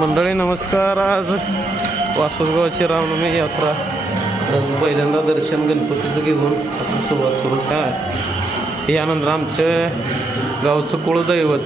मंडळी नमस्कार. आज वासुगावची रामनवमी यात्रा पहिल्यांदा दर्शन गणपतीचं घेऊन आपण सुरुवात करू. काय यानंतर आमच्या गावचं कुळदैवत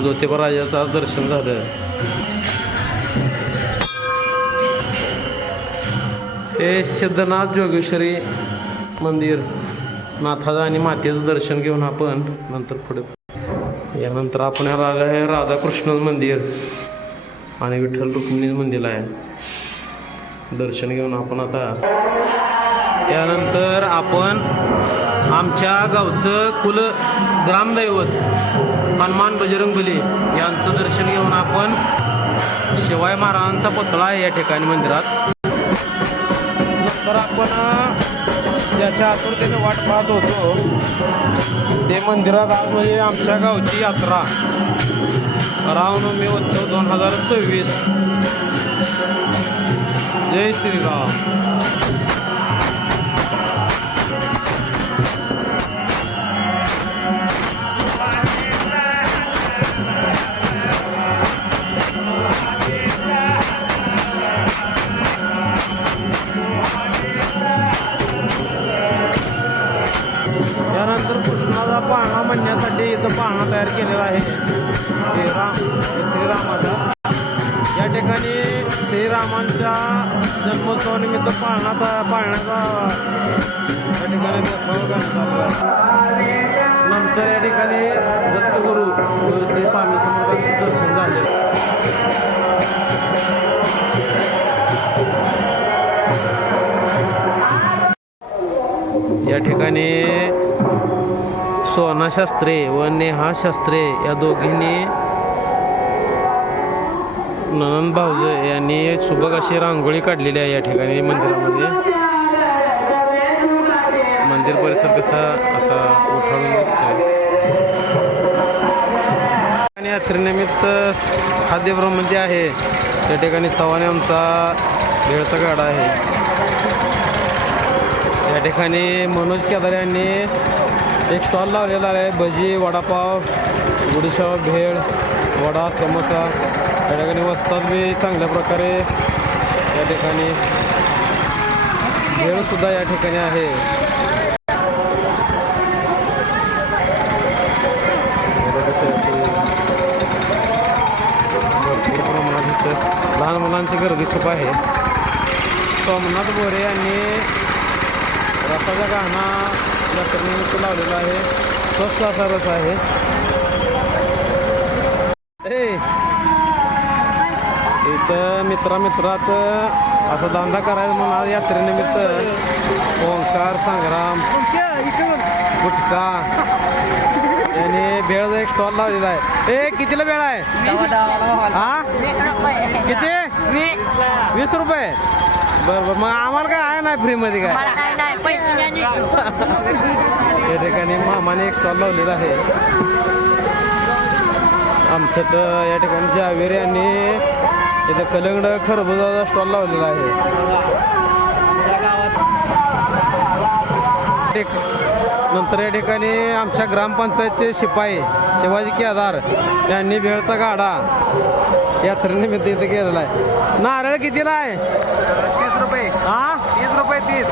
ज्योतिबा राजाचं आज दर्शन झालं. हे सिद्धनाथ जोगेश्वरी मंदिर नाथाचं आणि मातेचं दर्शन घेऊन आपण नंतर पुढे यानंतर आपण ह्याला आलं आहे राधाकृष्ण मंदिर आणि विठ्ठल रुक्मिणी मंदिर आहे. दर्शन घेऊन आपण आता यानंतर आपण आमच्या गावचं कुल ग्रामदैवत हनुमान बजरंगबली यांचं दर्शन घेऊन आपण शिवाय महाराजांचा पुतळा आहे या ठिकाणी मंदिरात. नंतर आपण ज्याच्या आतुरतेने वाट पाहत होतो ते मंदिरात आज म्हणजे आमच्या गावची यात्रा रामनवमी उत्सव 2026. जय श्रीराम. यानंतर कृष्णाचा पाळणा म्हणण्यासाठी इथं पाळणा तयार केलेला आहे श्रीरामाचा. या ठिकाणी श्रीरामांच्या जन्मोत्सवानिमित्त पाळण्याचा या ठिकाणी नंतर या ठिकाणी दत्तगुरू श्री स्वामी समर्थांचं दर्शन झाले. या ठिकाणी सोना शास्त्रे व नेहा शास्त्रे या दोघींनी ननंद भाऊजे यांनी सुबक अशी रांगोळी काढलेली आहे या ठिकाणी मंदिरामध्ये. मंदिर परिसर कसा असा उठावून दिसतोय. आणि यात्रेनिमित्त खाद्यप्रमध्ये आहे त्या ठिकाणी चव्हाणे आमचा भेळचा गाडा आहे. या ठिकाणी मनोज केदार यांनी एक स्टॉल लावलेला आहे. भजी, वडापाव, गुडीशाव, भेळ, वडा, समोसा या ठिकाणी वस्तात बी चांगल्या प्रकारे या ठिकाणी भेळसुद्धा या ठिकाणी आहे. भरपूर प्रमाणात इथं लहान मुलांची गर्दी खूप आहे. सोमनाथ बोरे यांनी रसाचा गाणा यात्रेनिमित्त लावलेला आहे. स्वस्त असा रस आहे. इथं मित्रात असा धंदा करायचा म्हणून आज यात्रेनिमित्त ओंकार, संग्राम, गुटखा यांनी भेळचा एक स्टॉल लावलेला आहे. कितीला भेळ आहे? हा किती? 20 रुपये. बरं मग आम्हाला काय आहे नाही फ्रीमध्ये काय? या ठिकाणी मामाने एक स्टॉल लावलेला आहे. आमच्यात या ठिकाणी जावेरी यांनी इथं कलंगड खरबुजाचा स्टॉल लावलेला आहे. नंतर या ठिकाणी आमच्या ग्रामपंचायतचे शिपाई शिवाजी केदार यांनी भेळचा गाडा यात्रेनिमित्त इथे केलेला आहे. नारळ कितीला आहे? 30 रुपये. हा 30 रुपये 30.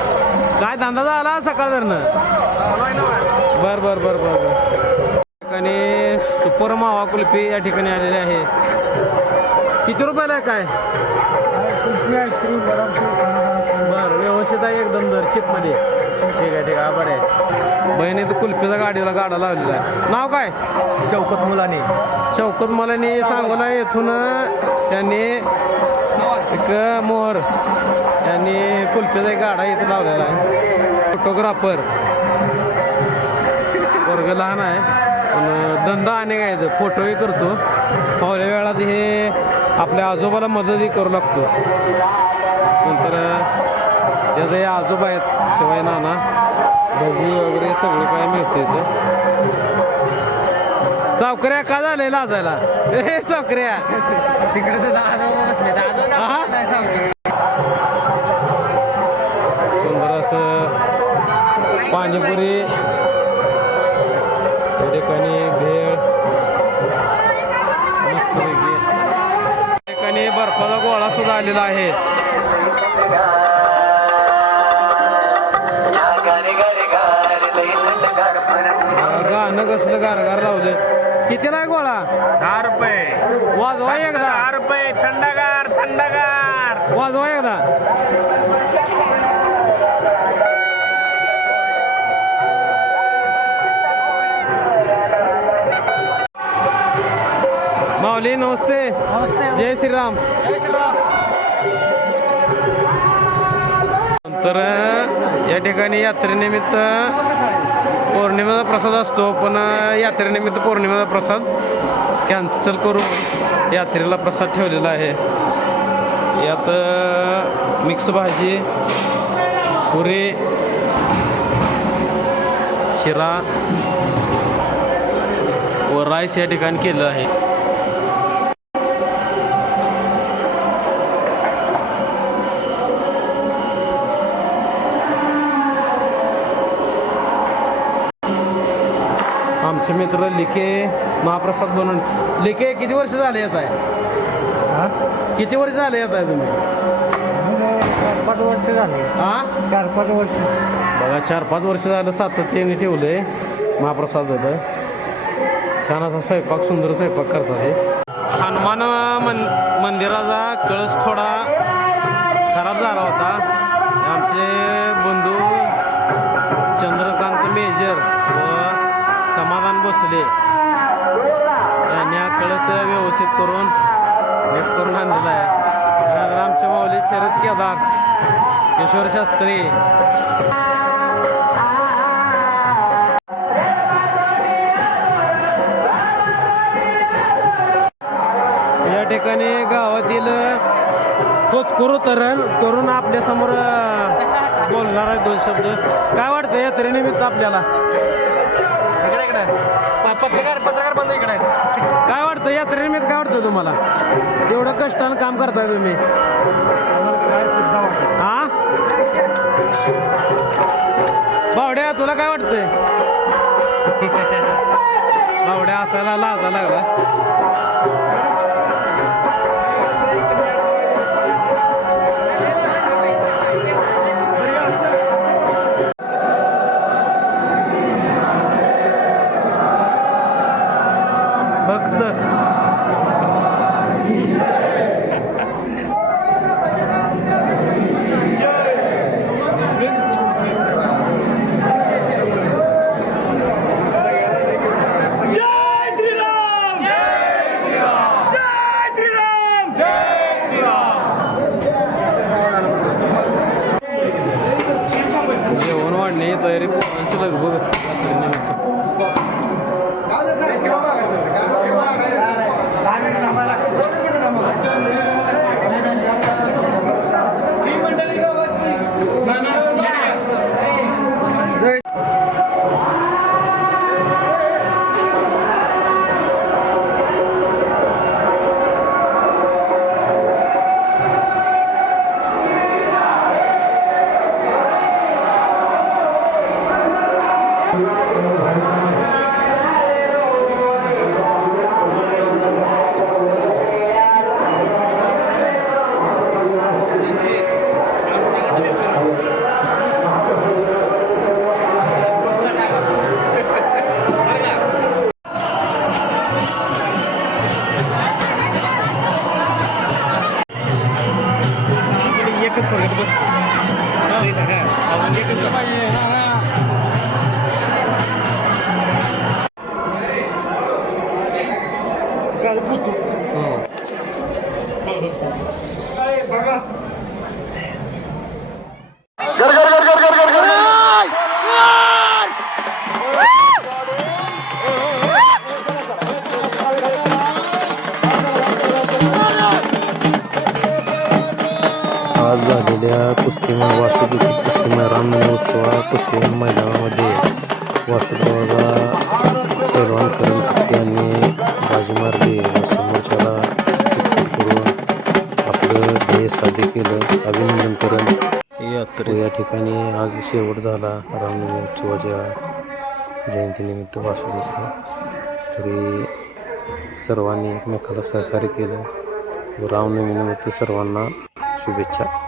काय धंदा झाला सकाळ धरणं? बर ठिकाणी सुपर मावा कुल्फी या ठिकाणी आलेले आहे. किती रुपयाला आहे काय? आईस्क्रीम बरं व्यवस्थित आहे एकदम दर चिपमध्ये. ठीक आहे बरं आहे. बहिणी तर कुल्फीचा गाडा लावलेला आहे. नाव काय? शौकत मुलांनी सांगोला येथून त्यांनी एक मोहर यांनी कुल्फीचा एक गाडा इथं लावलेला आहे. फोटोग्राफर वर्ग लहान आहे पण धंदा अनेक आहे. फोटोही करतो. फावल्या वेळात हे आपल्या आजोबाला मदतही करू लागतो. नंतर त्याचं हे आजोबा आहेत शिवाय नाना. भजी वगैरे सगळं काय मिळतं इथं. सावकऱ्या का झाले लाजायला? हे सावकऱ्या तिकडे सुंदर असं पाणीपुरी त्या ठिकाणी भेळ मस्तपैकी आलेला आहे. गाणं कसलं गारगार लावलं. कितीला आहे गोळा? 10 रुपये. वाजवा एकदा. 10 रुपये. थंडगार थंडगार. वाजवा एकदा. माऊली नमस्ते. नमस्ते. जय श्रीराम. तर या ठिकाणी यात्रेनिमित्त पौर्णिमेचा प्रसाद असतो, पण यात्रेनिमित्त पौर्णिमेचा प्रसाद कॅन्सल करून यात्रेला प्रसाद ठेवलेला आहे. यात मिक्स भाजी, पुरी, शिरा व राईस या ठिकाणी केलं आहे. आमचे मित्र लिके महाप्रसाद बनवून. लिके किती वर्ष झाले येत आहे? किती वर्ष झाले येत आहे तुम्ही? 4-5 वर्ष झाले. हा 4-5 वर्ष. बघा 4-5 वर्ष झालं सातत्याने ठेवलंय महाप्रसाद होतं. छान असा स्वयंपाक, सुंदर स्वयंपाक करतात हे. हनुमान मंदिराचा कळस थोडा खराब झाला होता. आमचे बंधू चंद्रकांत मेजर व समाधान बसले यांनी हा कळस व्यवस्थित करून नीट करून आणलेला आहे. त्यानंतर आमचे माऊली शरद केदार, किशोर शास्त्री, या ठिकाणी गावातील होतकरू तरुण आपल्यासमोर बोलणार आहे 2 शब्द. काय वाटतं यात्रेनिमित्त आपल्याला? पत्रकार बंद इकडे. काय वाटतं यात्रेनिमित्त? काय वाटतं तुम्हाला? एवढं कष्टानं काम करताय तुम्ही. हा बावड्या, तुला काय वाटतंय? बावड्या असायला लाजा लागला. भक्त जेवण वाढणे तयारी पोरांची लगबग यात्रेनिमित्त. एकच पकडत बस. एकच पाहिजे. आज झालेल्या कुस्तीमध्ये वासुदेवची कुस्तीमध्ये रामनवमी उत्सवा कुस्ती मैदानामध्ये वासुदेवाचा पैलवान करण कुस्ती यांनी बाजी मारली व समोरच्याला चित्तूर करून आपलं ध्येय साध्य केलं. अभिनंदन करण या ठिकाणी आज शेवट झाला रामनवमी उत्सवाच्या जयंतीनिमित्त वासुदेवचा. तरी सर्वांनी एकमेकाला सहकार्य केलं व रामनवमीनिमित्त सर्वांना शुभेच्छा.